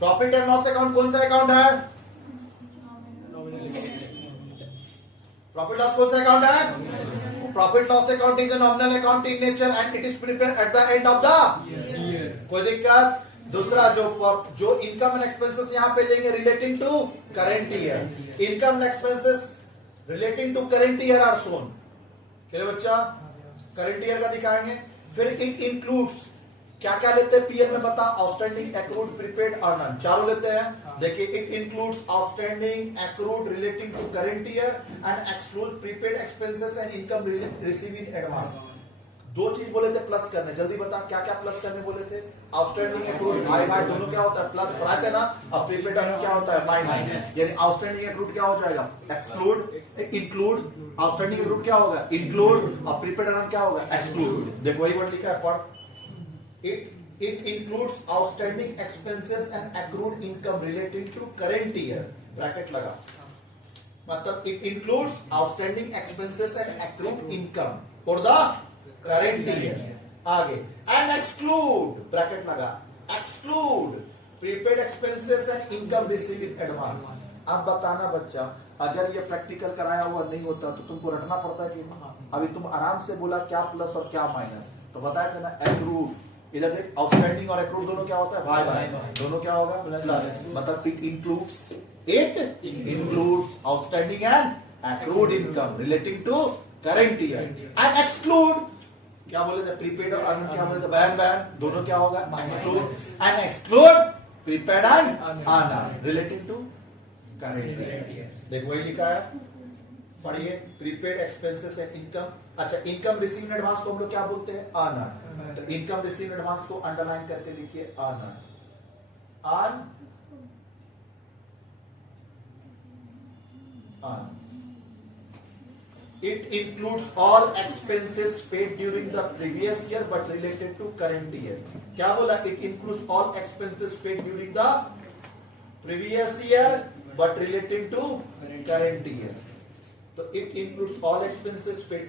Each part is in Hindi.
प्रॉफिट एंड लॉस अकाउंट कौन सा अकाउंट है? प्रॉफिट लॉस कौन सा अकाउंट है? Profit loss account is a nominal account in nature and it is prepared at the end of the कोई दिक्कत? दूसरा जो इनकम एंड एक्सपेंसेस यहां पे लेंगे relating to current year, income and expenses relating to current year are shown. क्या बच्चा? करेंट ईयर का दिखाएंगे। फिर इट इंक्लूड्स क्या क्या लेते हैं पीएल में बता? आउटस्टैंडिंग, एक्रूड, प्रीपेड और नन, चारों लेते हैं। देखिए it includes outstanding, accrued relating to current year and exclude prepaid expenses and income receive in advance. दो चीज बोले थे प्लस करने, जल्दी बता क्या क्या प्लस करने बोले थे? आउटस्टैंडिंग, एक्रूड, भाई भाई दोनों क्या होता है? प्लस पढ़ाए थे ना। अब प्रीपेड क्या होता है? माइनस। यानी आउटस्टैंडिंग एक्रूड क्या हो जाएगा? Exclude, include. आउटस्टैंडिंग एक्रूड क्या होगा? इंक्लूड। और प्रीपेड क्या होगा? एक्सक्लूड। देखो वही वर्ड लिखा है, पढ़। It includes outstanding expenses and accrued income relating to current year. Bracket लगा, मतलब it includes outstanding expenses and accrued income for the current year. आगे and exclude, ब्रैकेट लगा, exclude prepaid expenses and income received in advance. अब बताना बच्चा, अगर ये प्रैक्टिकल कराया हुआ नहीं होता तो तुमको रटना पड़ता है कि अभी तुम आराम से बोला क्या प्लस और क्या माइनस, तो बताया था ना एक्रूड। इधर देख आउटस्टैंडिंग और एक्रूड दोनों क्या होता है? भाई भाई दोनों क्या होगा? प्लस। मतलब it includes outstanding and accrued income relating to current year and exclude क्या बोले थे? प्रीपेड और अनअर्न्ड क्या बोले थे? बैन बैन दोनों क्या होगा? Exclude and exclude prepaid and unearned relating to current year. देखो वही लिखा है, पढ़िए। Prepaid expenses and income. अच्छा, इनकम रिसीव इन एडवांस को हम लोग क्या बोलते हैं? अनअर्न्ड। तो इनकम रिसीव इन एडवांस को अंडरलाइन करके लिखिए unearned. It includes all expenses paid during the previous year but related to current year. क्या बोला? It includes all expenses paid during the previous year but relating to current year. So it includes all expenses paid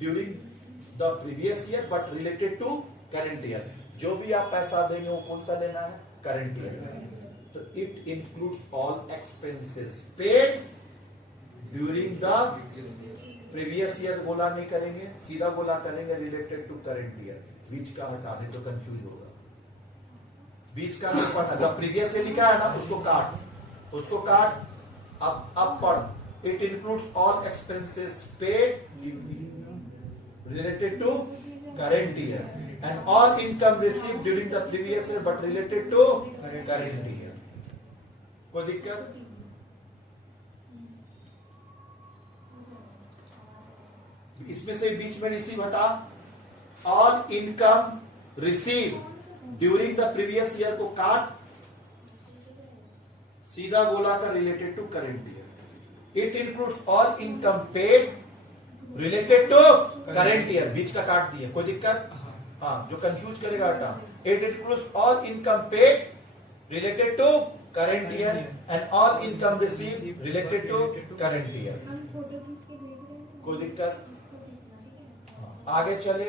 during the previous year but related to current year. जो भी आप पैसा देंगे वो कौन सा लेना है? current year. तो it includes all expenses paid during the previous year बोला नहीं करेंगे, सीधा बोला करेंगे related to current year. बीच का हटा दे तो कंफ्यूज होगा। बीच का नहीं पढ़ना, जब प्रीवियस ईयर लिखा है ना उसको काट। अब पढ़। It includes all expenses paid related to current year and all income received during the previous year but related to current year. कोई दिक्कत? इसमें से बीच में रिसीव हटा। All income receive during the previous year को काट, सीधा बोला कर related to current year. It includes all income paid related to current year, बीच का काट दिया। कोई दिक्कत? हाँ, जो कंफ्यूज करेगा हटा। It includes all income paid related to current year and all income receive related to current year. कोई दिक्कत? आगे चले।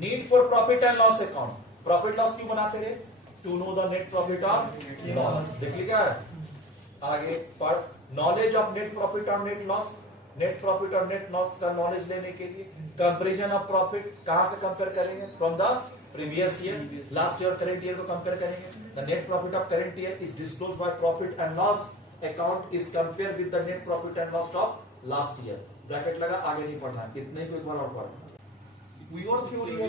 Need for profit and loss account. Profit loss क्यों बनाते रहे? To know the net profit of loss. देख लिया क्या? आगे पढ़। नॉलेज ऑफ नेट प्रॉफिट और नेट लॉस। नेट प्रॉफिट और नेट लॉस का नॉलेज लेने के लिए कंपेरिजन ऑफ प्रॉफिट कहां से कंपेयर करेंगे? From the previous year, last year, current year को कंपेयर करेंगे। The net profit of current year is disclosed by profit and loss account is compare with the net profit and loss of last year. Bracket लगा, आगे नहीं पढ़ना, इतने को एक बार और पढ़ना। कोई और थ्योरी है?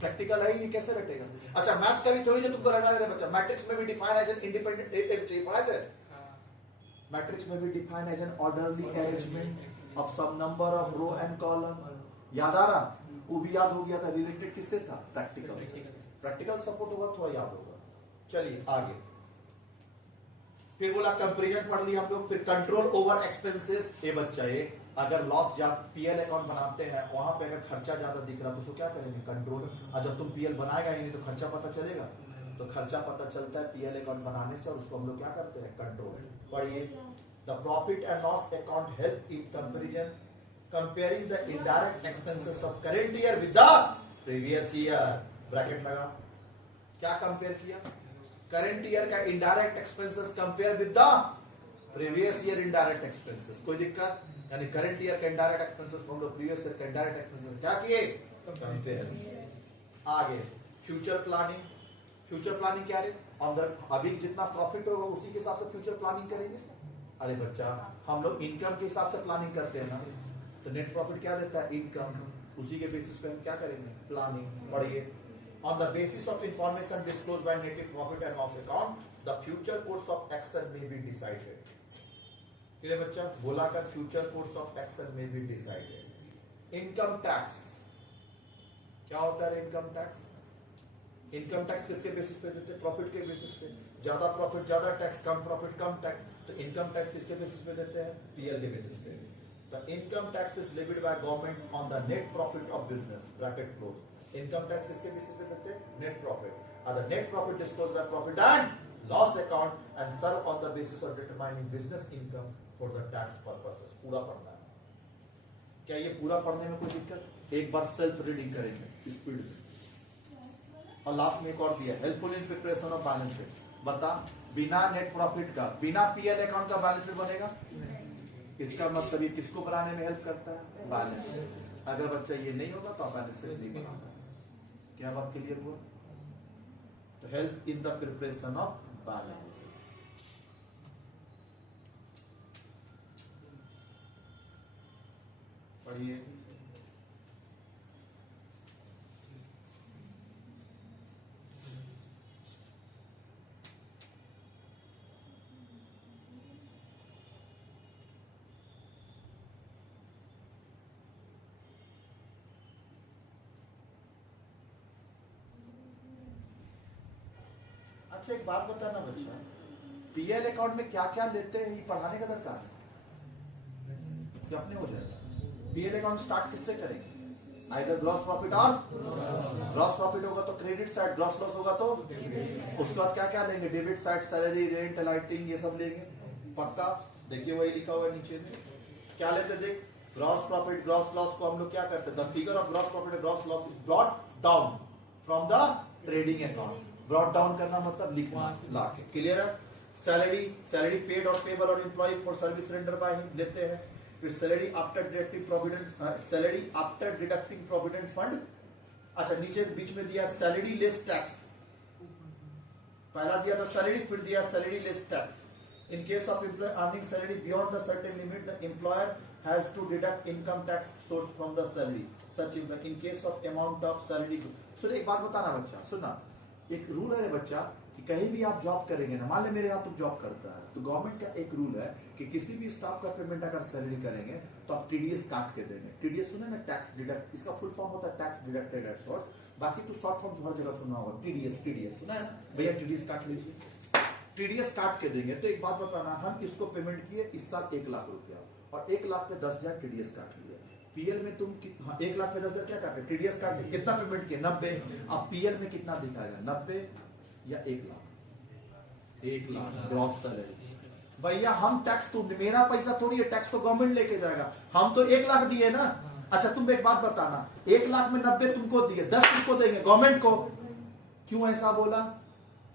प्रैक्टिकल है ही नहीं, कैसे रटेगा? अच्छा, मैथ्स का भी थ्योरी जो तुमको रटा दे रहे बच्चा। मैट्रिक्स में भी डिफाइन एज एन इंडिपेंडेंट पढ़ा थे। मैट्रिक्स में भी define as an orderly arrangement of some number of row and column. याद आ रहा? वो भी याद हो गया था। रिलेटेड किससे था? प्रैक्टिकल सपोर्ट होगा तो याद होगा। चलिए आगे। फिर बोला कंपेरिजन पढ़ लिया हम लोग। फिर कंट्रोल ओवर एक्सपेंसेस। ये बच्चा ये अगर लॉस पीएल अकाउंट बनाते हैं वहां पे अगर खर्चा ज्यादा दिख रहा तो उसको क्या करेंगे? कंट्रोल। और जब तुम पीएल बनाएगा ही नहीं तो खर्चा पता चलेगा। तो खर्चा पता चलता है पीएल अकाउंट बनाने से, और उसको हम लोग क्या करते हैं? कंट्रोल। पढ़िए। The profit and loss account help in comparison comparing the indirect expenses of current year with the previous year. Bracket लगा। क्या कंपेयर किया? करंट ईयर का indirect expenses compare with the previous year indirect expenses. कोई दिक्कत? यानी करंट ईयर का indirect expenses from the previous year का इनडायरेक्ट एक्सपेंसेस क्या किए? कंपेयर। आगे फ्यूचर प्लानिंग। फ्यूचर प्लानिंग क्या है? ऑन द अभी जितना प्रॉफिट होगा उसी के हिसाब से फ्यूचर प्लानिंग करेंगे। अरे बच्चा, हम लोग इनकम के हिसाब से प्लानिंग करते हैं ना, तो नेट प्रॉफिट क्या देता है? इनकम। उसी के बेसिस पे हम क्या करेंगे? प्लानिंग। पढ़िए, on the basis of information disclosed by net profit and loss account, the future course of action may be decided. Clear बच्चा? बोला कर फ्यूचर कोर्स ऑफ एक्शन में भी डिसाइडेड। इनकम टैक्स क्या होता है? इनकम टैक्स, इनकम टैक्स किसके बेसिस पे देते हैं? प्रॉफिट के बेसिस पे। ज्यादा प्रॉफिट ज्यादा टैक्स, कम प्रॉफिट कम टैक्स। तो इनकम टैक्स किसके बेसिस पे देते हैं? पीएल के बेसिस पे। The income tax is levied by government on the net profit of business bracket close. Income tax किसके बेसिस पे देते हैं? Net profit. और the net profit disclosed by profit and loss account and serve on the basis of determining business income for the tax purposes. पूरा पढ़ना है। क्या ये पूरा पढ़ने में कोई दिक्कत? एक बार सेल्फ रीडिंग करेंगे स्पीड में। और लास्ट में एक और दिया, helpful in preparation of balance sheet. बता, बिना नेट प्रॉफिट का, बिना पीएल अकाउंट का बैलेंस शीट बनेगा? इसका मतलब ये किसको बनाने में हेल्प करता है? Balance sheet. अगर बच्चा ये नहीं होगा तो आप बैलेंस शीट नहीं बनाना। क्या बात क्लियर हुआ? तो help in the preparation of balance. पढ़िए, अच्छा एक बात बताना बच्चा, पीएल अकाउंट में क्या क्या लेते हैं ये पढ़ाने का दरकार है? ये अपने हो जाएगा। पीएल अकाउंट स्टार्ट किससे करेंगे? आइदर ग्रॉस प्रॉफिट और ग्रॉस प्रॉफिट होगा तो क्रेडिट साइड, ग्रॉस लॉस होगा तो उसके बाद क्या क्या लेंगे? Debit side, salary, rent, lighting, ये सब लेंगे। पक्का? देखिए वही लिखा हुआ है नीचे में। क्या लेते? देख, ग्रॉस प्रॉफिट ग्रॉस लॉस को हम लोग क्या करते हैं? The figure of gross profit and gross loss is brought down from the trading account. Brought down करना मतलब लिखना, लाके। क्लियर है? सैलरी, सैलरी पेड और पेबल और employ for service render by him लेते हैं। फिर salary after deducting provident, salary after deducting provident fund. अच्छा, नीचे बीच में दिया सैलरी लेस टैक्स। पहला दिया था सैलरी, फिर दिया salary less tax. In case of employ earning salary beyond the certain limit, the employer has to deduct income tax source from the salary such in case of amount of salary. सुन, एक बात बताना बच्चा, सुनना, एक रूल है बच्चा कि कहीं भी आप जॉब करेंगे ना, मान ले मेरे यहाँ तुम जॉब करता है तो गवर्नमेंट का एक रूल है कि किसी भी स्टाफ का पेमेंट अगर सैलरी करेंगे तो आप टीडीएस काट के देंगे। टीडीएस सुने ना, टैक्स डिडक्ट, इसका फुल फॉर्म होता है टैक्स डिडक्टेड एट सोर्स। बाकी तो शॉर्ट फॉर्म हर जगह सुना होगा, टीडीएस। टीडीएस सुना है ना भैया? टीडीएस काट लीजिए। टीडीएस काट के देंगे। तो एक बात बताना, हम इसको पेमेंट किए इस साल 1 लाख रुपया और 1 लाख पे 10,000 टीडीएस काट लिया। पीएल में तुम 1 लाख पे 10,000 क्या काटे? टीडीएस काट लिया। कितना पेमेंट किया? 90। अब पीएल में कितना दिखाएगा? 90 या 1 लाख? 1 lakh gross salary. भैया हम टैक्स, तो मेरा पैसा थोड़ी है, टैक्स तो गवर्नमेंट लेके जाएगा। हम तो 1 लाख दिए ना। अच्छा तुम एक बात बताना, 1 लाख में 90 तुमको दिए, 10 किसको देंगे? गवर्नमेंट को। क्यों ऐसा बोला?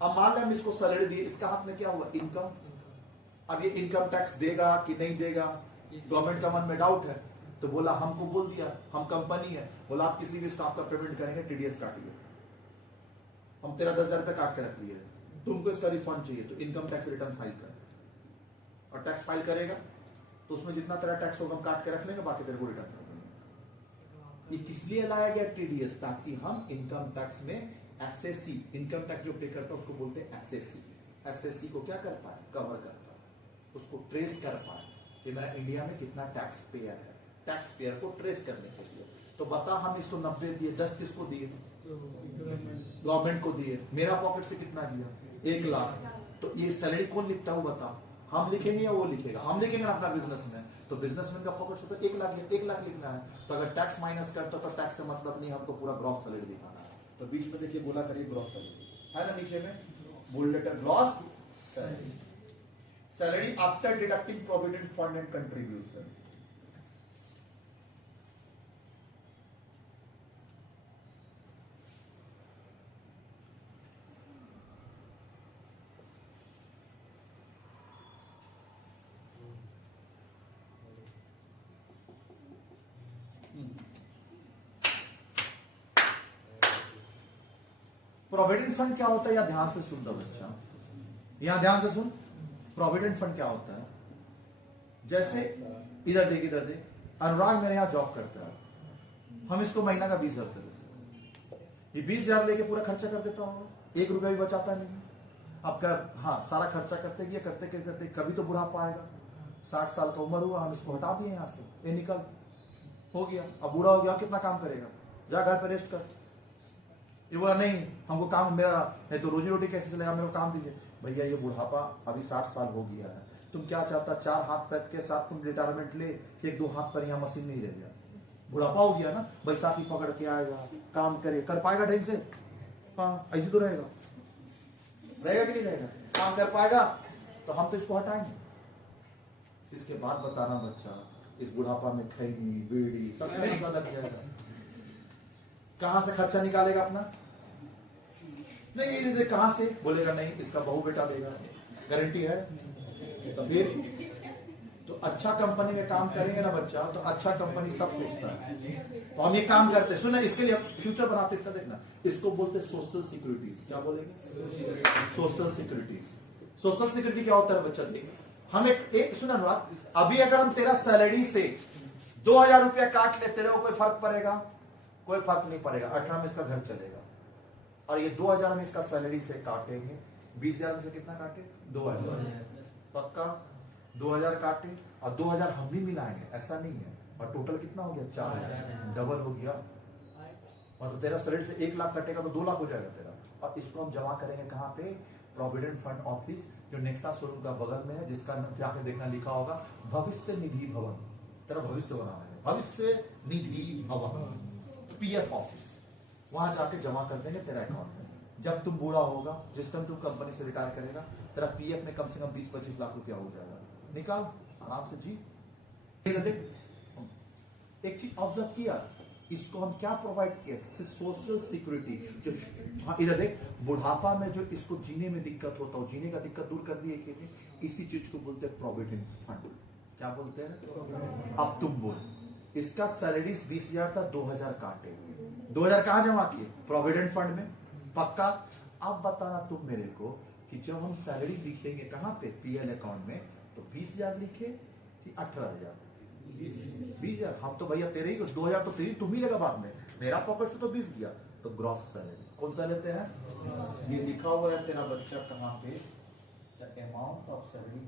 अब मान लें हम इसको सैलरी दिए, इसका हाथ में क्या हुआ? इनकम। अब ये इनकम टैक्स देगा कि नहीं देगा, गवर्नमेंट का मन में डाउट है। तो बोला, हमको बोल दिया, हम कंपनी है, बोला आप किसी भी स्टाफ का पेमेंट करेंगे टीडीएस काटिए। हम तेरा 10,000 रुपए काट के रख दिए, तुमको इसका रिफंड चाहिए तो इनकम टैक्स रिटर्न फाइल कर। और टैक्स फाइल करेगा तो उसमें जितना तेरा टैक्स होगा हम काट के रख लेंगे, बाकी तेरे को रिटर्न कर देंगे। ये किस लिए लाया गया टीडीएस? ताकि हम इनकम टैक्स में एसएससी, इनकम टैक्स जो पे करता है उसको बोलते हैं एसएससी। एसएससी को क्या कर पाए? कवर कर पाए, उसको ट्रेस कर पाए कि मेरा इंडिया में कितना टैक्स पेयर है, टैक्स पेयर को ट्रेस करने के लिए। तो बता, हम इसको 90 दिए, 10 किसको दिए? गवर्नमेंट को दिए। मेरा पॉकेट से कितना दिया? 1 लाख। तो ये सैलरी कौन लिखता है बताओ? हम लिखेंगे या वो लिखेगा? हम लिखेंगे ना अपना बिजनेसमैन। तो बिजनेसमैन का पॉकेट से तो 1 लाख, 1 लाख लिखना है। तो अगर टैक्स माइनस करता तो टैक्स से मतलब नहीं, हमको पूरा ग्रॉस सैलरी दिखाना है। तो बीच में देखिए बोला करिए ग्रॉस सैलरी है ना, नीचे में bold letter gross salary. Salary after deducting provident fund and contribution. Provident fund क्या होता है, या ध्यान से सुन दो बच्चा, यहां ध्यान से सुन। प्रोविडेंट फंड क्या होता है, जैसे इधर देख, अनुराग मेरे यहां जॉब करता है, हम इसको महीना का 20,000 देते हैं, ये 20,000 लेके पूरा खर्चा कर देता होगा, 1 रुपया भी बचाता नहीं। अब कर, हाँ सारा खर्चा करते गया, करते कभी तो बुढ़ापा आएगा, 60 साल का उम्र हुआ, हम इसको हटा दिए यहां से, ये निकल हो गया, अब बूढ़ा हो गया, कितना काम करेगा, जा घर पे रेस्ट कर। ये बोला नहीं हमको काम, मेरा नहीं तो रोजी रोटी कैसे चलेगा, मेरे को काम दीजिए। भैया ये बुढ़ापा अभी 60 साल हो गया है, तुम क्या चाहता, 4 हाथ पैर के साथ तुम रिटायरमेंट ले, कि 1-2 हाथ पर यहाँ मशीन नहीं रह गया, बुढ़ापा हो गया ना, बैसाखी पकड़ के आएगा, काम करे, कर पाएगा ढंग से, हाँ ऐसे तो रहेगा कि नहीं रहेगा, काम कर पाएगा, तो हम तो इसको हटाएंगे। इसके बाद बताना बच्चा, इस बुढ़ापा में खैनी बीड़ी सब पैसा लग जाएगा, कहां से खर्चा निकालेगा अपना, नहीं कहां से, बोलेगा नहीं इसका बहू बेटा देगा, गारंटी है। तो फिर तो अच्छा कंपनी में काम करेंगे ना बच्चा, तो अच्छा कंपनी सब सोचता है, तो हम ये काम करते हैं, सुन इसके लिए फ्यूचर बनाते, इसका देखना, इसको बोलते हैं सोशल सिक्योरिटीज। क्या बोलेंगे, सोशल सिक्योरिटीज। सोशल सिक्योरिटी क्या होता है बच्चा, देख हम एक सुना अनुराग, अभी अगर हम तेरा सैलरी से 2,000 रुपया काट लेते रहे, कोई फर्क पड़ेगा, कोई फर्क नहीं पड़ेगा, 18 में इसका घर चलेगा। और ये 2,000 हम इसका सैलरी से काटेंगे, 20,000 में से कितना काटे, 2,000 पक्का, 2,000 काटे, और 2,000 हम भी मिलाएंगे, ऐसा नहीं है, और टोटल कितना हो गया, 4,000, डबल हो गया। और तो तेरा सैलरी से 1 लाख कटेगा तो 2 लाख हो जाएगा तेरा, और इसको हम जमा करेंगे कहां पे, प्रोविडेंट फंड ऑफिस, जो नेक्सा शोरूम का बगल में है, जिसका जाके देखना लिखा होगा भविष्य निधि भवन, तेरा भविष्य बनाना है, भविष्य निधि भवन, पीएफ ऑफिस, वहां जाके जमा कर देंगे तेरा अकाउंट में। जब तुम बूढ़ा होगा, जिस टाइम तुम कंपनी से रिटायर करेगा, तेरा पीएफ में कम से कम 20-25 लाख रुपया हो जाएगा, निकाल आराम से जी। देख एक चीज ऑब्जर्व किया, इसको हम क्या प्रोवाइड किया, सोशल सिक्योरिटी। जो हाँ इधर देख, बुढ़ापा में जो इसको जीने में दिक्कत होता है, जीने का दिक्कत दूर कर दिए कि इसी चीज को बोलते हैं प्रोविडेंट फंड। क्या बोलते हैं, अब तुम बोल, इसका सैलरी 20,000 था, 2,000 काटे, 2,000 कहां जमा किए, प्रोविडेंट फंड में, पक्का। अब बताना तुम मेरे को कि जब हम सैलरी लिखेंगे कहां पे, पीएल अकाउंट में, तो 20,000 लिखे कि 18,000, 20,000। हम तो भैया तेरे ही, 2,000 तो तेरी तुम ही लेगा बाद में, मेरा पॉकेट से तो 20 गया, तो ग्रॉस सैलरी कौन सा लेते हैं, ये लिखा हुआ है तेरा बच्चा कहां पे, अमाउंट ऑफ सैलरी।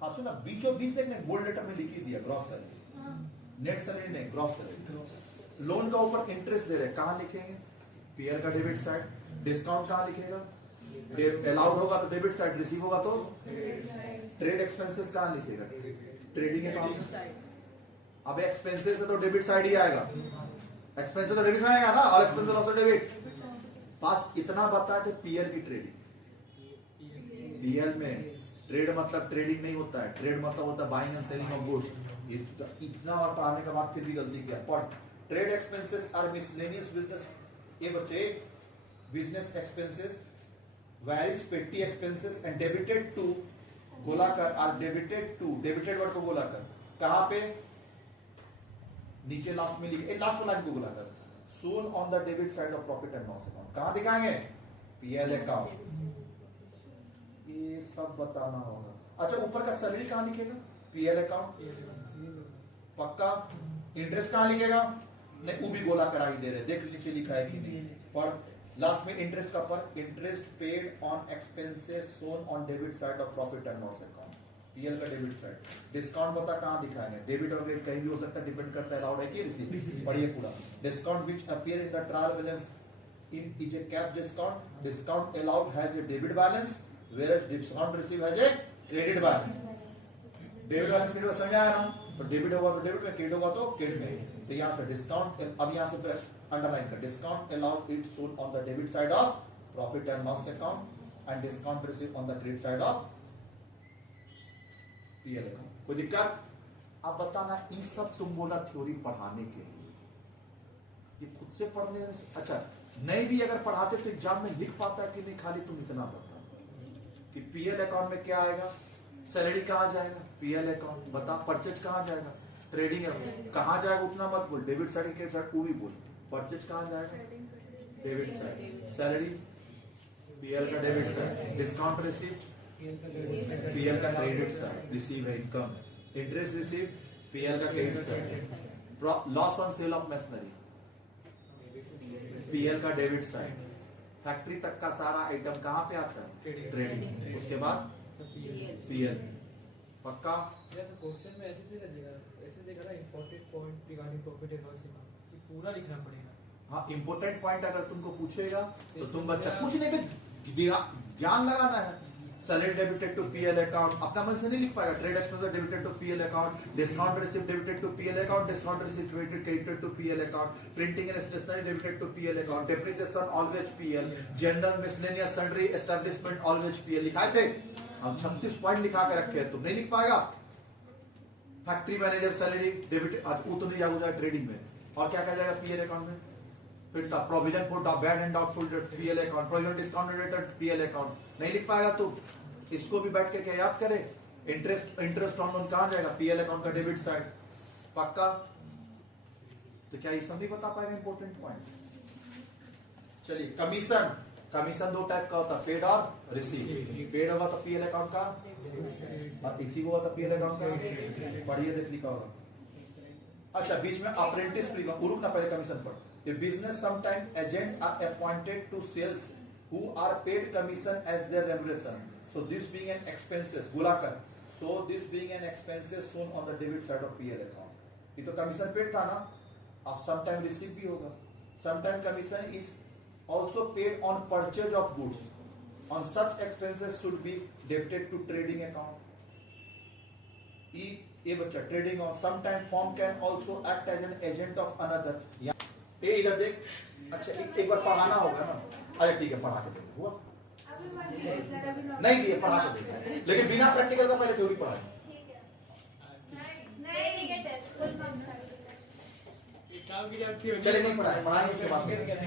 हाँ सुना, बीचों बीच देखने गोल्ड लेटर में लिख ही दिया, ग्रॉस सैलरी, नेट सैलरी नहीं, ग्रॉस सैलरी। लोन का ऊपर इंटरेस्ट दे रहे, कहां लिखेंगे, पीएल का डेबिट साइड, डिस्काउंट कहां लिखेगा, अलाउड होगा तो डेबिट साइड, रिसीव होगा तो ट्रेड एक्सपेंसेस कहां लिखेगा, ट्रेडिंग अकाउंट। अब एक्सपेंसेस है तो डेबिट साइड ही आएगा, एक्सपेंसेस तो डेबिट साइड आएगा ना, ऑल एक्सपेंसेस ऑल्सो डेबिट। बस इतना बता के पीएल की ट्रेडिंग, पीएल में ट्रेड मतलब ट्रेडिंग नहीं होता है, ट्रेड मतलब होता है buying and selling of goods. इतना बार पढ़ाने के बाद फिर भी गलती किया, पर trade expenses are miscellaneous business, ये बच्चे business expenses, various petty expenses and debited to गोलाकार are debited to, debited word को गोलाकार कहां पे, नीचे लास्ट में लिखे, लास्ट लाइन को गोलाकार, shown on the debit side of profit and loss account, कहां दिखाएंगे, पीएल अकाउंट। ये सब बताना होगा। अच्छा ऊपर का सैलरी कहां लिखेगा, पीएल अकाउंट, पक्का। इंटरेस्ट कहां लिखेगा, नहीं वो भी गोला कराई दे रहे, देख नीचे लिखा है कि नहीं, पर लास्ट में इंटरेस्ट का पर, interest paid on expenses shown on debit side of profit and loss account, PL का डेबिट साइड। डिस्काउंट बता कहां दिखाएंगे, डेबिट और क्रेडिट कहीं भी हो सकता है, डिपेंड करता है अलाउड है कि रिसीव, पढ़िए पूरा। Discount which appear in the trial balance in is a cash discount, discount allowed has a debit balance whereas discount received has a credit balance। Debit balance credit समझ आया ना, तो डेबिट होगा तो डेबिट में, क्रेडिट होगा तो क्रेडिट में। तो यहां से डिस्काउंट, अब यहां से अंडरलाइन कर, discount allowed it shown on the debit side of profit and loss account and discount receive on the credit side of PL account. कोई दिक्कत, अब बताना ये सब तुम बोला थ्योरी पढ़ाने के लिए, ये खुद से पढ़ने, अच्छा नहीं भी अगर पढ़ाते तो एग्जाम में लिख पाता है कि नहीं, खाली तुम इतना बता कि पीएल अकाउंट में क्या आएगा, सैलरी कहां जाएगा, पीएल अकाउंट, बता परचेज कहां जाएगा, ट्रेडिंग कहां जाएगा, उतना मत बोल, डेबिट साइड क्रेडिट साइड को भी बोल, परचेज कहां जाएगा, डेबिट साइड, सैलरी पीएल का debit side, discount receive PL का क्रेडिट साइड, रिसीव है इनकम, इंटरेस्ट रिसीव पीएल का credit side, loss on sale of machinery PL का डेबिट साइड, फैक्ट्री तक का सारा आइटम कहाँ पे आता है? ट्रेडिंग, उसके बाद पीएल। पक्का? क्वेश्चन में ऐसे देगा ना important point regarding profit and loss account कि पूरा लिखना पड़ेगा। हाँ, इंपॉर्टेंट पॉइंट अगर तुमको पूछेगा तो तुम बच्चा पूछने पे ज्ञान लगाना है। Salary debited to PL account, अपना मन से नहीं लिख पाएगा। Trade expense debited to PL account, discount receive debited to PL account, discount receive credited to PL account, printing and stationery debited to PL account, depreciation always PL, general miscellaneous sundry establishment always PL लिखाए थे। अब 36 पॉइंट लिखा के रखे हैं, तुम नहीं लिख पाएगा। फैक्ट्री मैनेजर सैलरी डेबिट, वो तो नहीं जाएगा ट्रेडिंग में। और क्या कहा जाएगा पीएल अकाउंट में? फिर था provision for bad and doubtful PL account, provision discount related PL account. नहीं लिख पाएगा तो इसको भी बैठ के क्या याद करे? इंटरेस्ट ऑन लोन कहां जाएगा? पीएल अकाउंट का डेबिट साइड। पक्का? तो क्या ये सब नहीं बता पाएगा इंपॉर्टेंट पॉइंट? चलिए, कमीशन, कमीशन दो टाइप का होता है, पेड और रिसीव। पेड होगा तो पीएल अकाउंट का, और इसी को होगा पीएल अकाउंट का। पढ़िए, देख लिखा होगा। अच्छा, बीच में अप्रेंटिस उरुक ना, पहले कमीशन पर। The business sometime agent are appointed to sales who are paid commission as their remuneration. So this being an expenses, बुलाकर, so this being an expenses shown on the debit side of PL account. ये तो कमीशन पेड था ना, अब sometime रिसीव भी होगा। Sometime commission is also paid on purchase of goods. On such expenses should be debited to trading account. ये बच्चा ट्रेडिंग और sometime firm can also act as an agent of another. ये इधर देख। अच्छा, एक बार पढ़ाना होगा ना। अच्छा ठीक है, पढ़ा के देखो। हुआ नहीं दिए, पढ़ा के देखो, लेकिन बिना प्रैक्टिकल का पहले थ्योरी पढ़ाए। चलिए नहीं पढ़ाए, पढ़ाएंगे उसके बाद।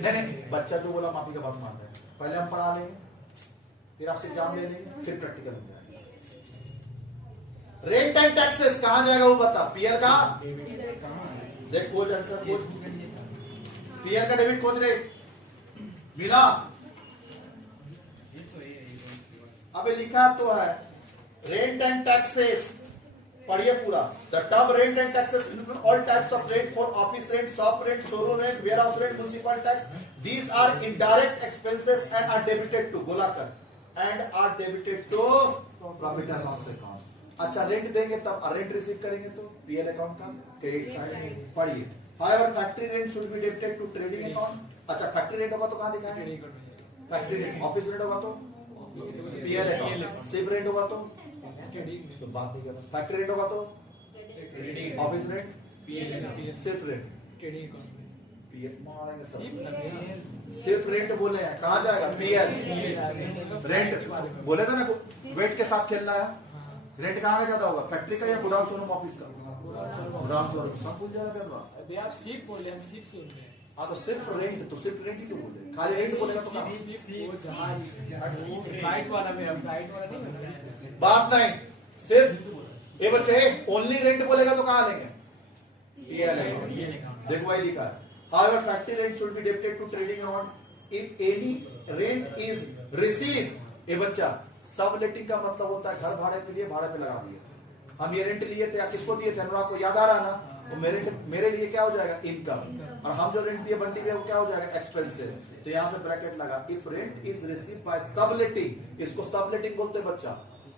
नहीं, बच्चा जो बोला माफी का बात मान रहे हैं। पहले हम पढ़ा लेंगे, फिर आपसे एग्जाम ले लेंगे, फिर प्रैक्टिकल हो जाएगा। रेंट एंड टैक्सेस कहां जाएगा वो बता। पीएल का देख, खोज आंसर खोज। पीएल का डेबिट खोज रहे, मिला? अबे लिखा तो है रेंट एंड टैक्सेस, पढ़िए पूरा। The term rent and taxes include all types of rent for office rent, shop rent, showroom rent, warehouse rent, municipal tax. These are indirect expenses and are debited to, बोलाकर, and are debited to profit and loss account. अच्छा, रेंट देंगे तब, रेंट रिसीव करेंगे तो पीएल अकाउंट का क्रेडिट साइड। पढ़िए, however factory rent should be debited to trading account. अच्छा, फैक्ट्री रेंट होगा तो कहां दिखा है? Factory rent. ऑफिस रेंट होगा तो पीएल अकाउंट। शिप रेंट होगा तो बात नहीं करना। फैक्ट्री रेंट होगा तो office rent, ship rent, ship rent बोले हैं, कहां जाएगा? पीएल रेंट बोले था ना, वेट के साथ खेलना है। रेंट कहां जाता होगा? फैक्ट्री का या गोडाउन शोरूम ऑफिस का? Godown showroom. सब भूल जा रहा है। अभी आप शिप बोल रहे हैं, शिप सुन रहे हैं। हाँ, तो सिर्फ रेंट, तो सिर्फ रेंट ही क्यों बोले? खाली रेंट बोलेगा तो फ्लाइट वाला में, फ्लाइट वाला नहीं, बात नहीं। सिर्फ ये बच्चे ओनली रेंट बोलेगा तो कहां लेंगे? PL account. देखो वही लिखा है, however factory rent should be debited to trading account if any rent is receive. ये बच्चा सब लेटिंग का मतलब होता है घर भाड़े के लिए, भाड़े पे लगा दिया। हम ये रेंट लिए थे, या किसको दिए थे? अनुराग को, याद आ रहा ना? तो मेरे लिए क्या हो जाएगा? इनकम। और हम जो रेंट दिए बंटी में, वो क्या हो जाएगा? एक्सपेंसिव। तो यहां से ब्रैकेट लगा, if rent is receive by subletting. इसको सबलेटिंग बोलते हैं बच्चा।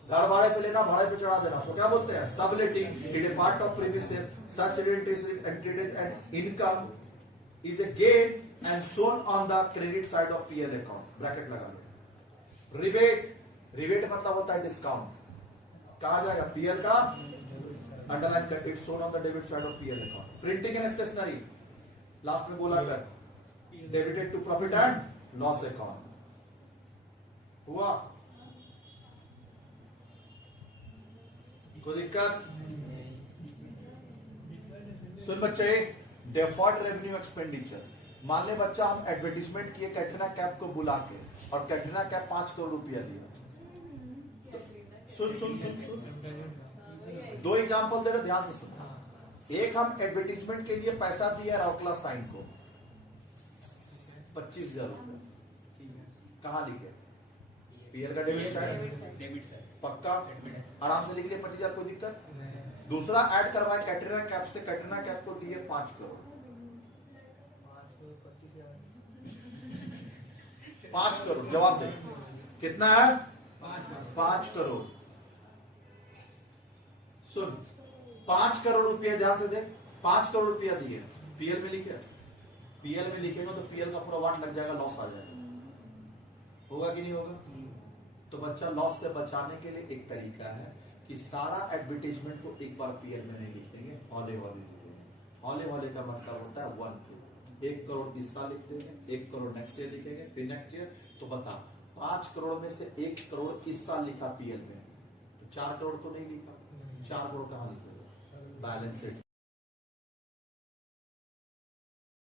घर भाड़े पे लेना, भाड़े पे चढ़ा देना, सो क्या बोलते हैं? Subletting. It is part of premises, such rent is entered and income is a gain and shown on the credit side of PL account. Bracket लगा लो। रिबेट, रिबेट मतलब होता है डिस्काउंट। कहां जाएगा? पीएल का अंडरलाइन कर, it's shown on the debit side of PL account. Printing and stationery last में बोला कर, debited to profit and loss account. हुआ? कोई दिक्कत? सुन बच्चे, डिफॉल्ट रेवेन्यू एक्सपेंडिचर। मान ले बच्चा हम एडवर्टीजमेंट किए कैटरीना कैफ को बुला के, और कैटरीना कैफ 5 करोड़ रुपया दिया। तो सुन सुन सुन सुन, दो एग्जांपल दे रहे, ध्यान से सुन। एक, हम एडवर्टीजमेंट के लिए पैसा दिया राउकला साइन को 25,000 रुपए। कहां लिखे? पीएल का डेबिट साइड डेबिट साइड पक्का, आराम से लिख लिए 25,000, कोई दिक्कत। नहीं। दूसरा ऐड करवाए कैटरीना कैफ से, कैटरीना कैफ को दिए 5 करोड़, 5 करोड़ जवाब दे, कितना है? 5 करोड़। सुन, 5 करोड़ रुपया ध्यान से देख, 5 करोड़ रुपया दिए, पीएल में लिखे, पीएल में लिखेंगे तो पीएल का पूरा वाट लग जाएगा, लॉस आ जाएगा, होगा कि नहीं होगा? तो बच्चा लॉस से बचाने के लिए एक तरीका है कि सारा एडवर्टीजमेंट को एक बार पीएल में नहीं लिखेंगे, हौले हौले लिखेंगे। हौले हौले का मतलब होता है 1 करोड़ इस साल लिख देंगे, 1 करोड़ नेक्स्ट ईयर लिखेंगे, फिर नेक्स्ट ईयर। तो बता, 5 करोड़ में से 1 करोड़ इस साल लिखा पीएल में, तो 4 करोड़ तो नहीं लिखा, 4 करोड़ कहाँ लिखेगा? Balance sheet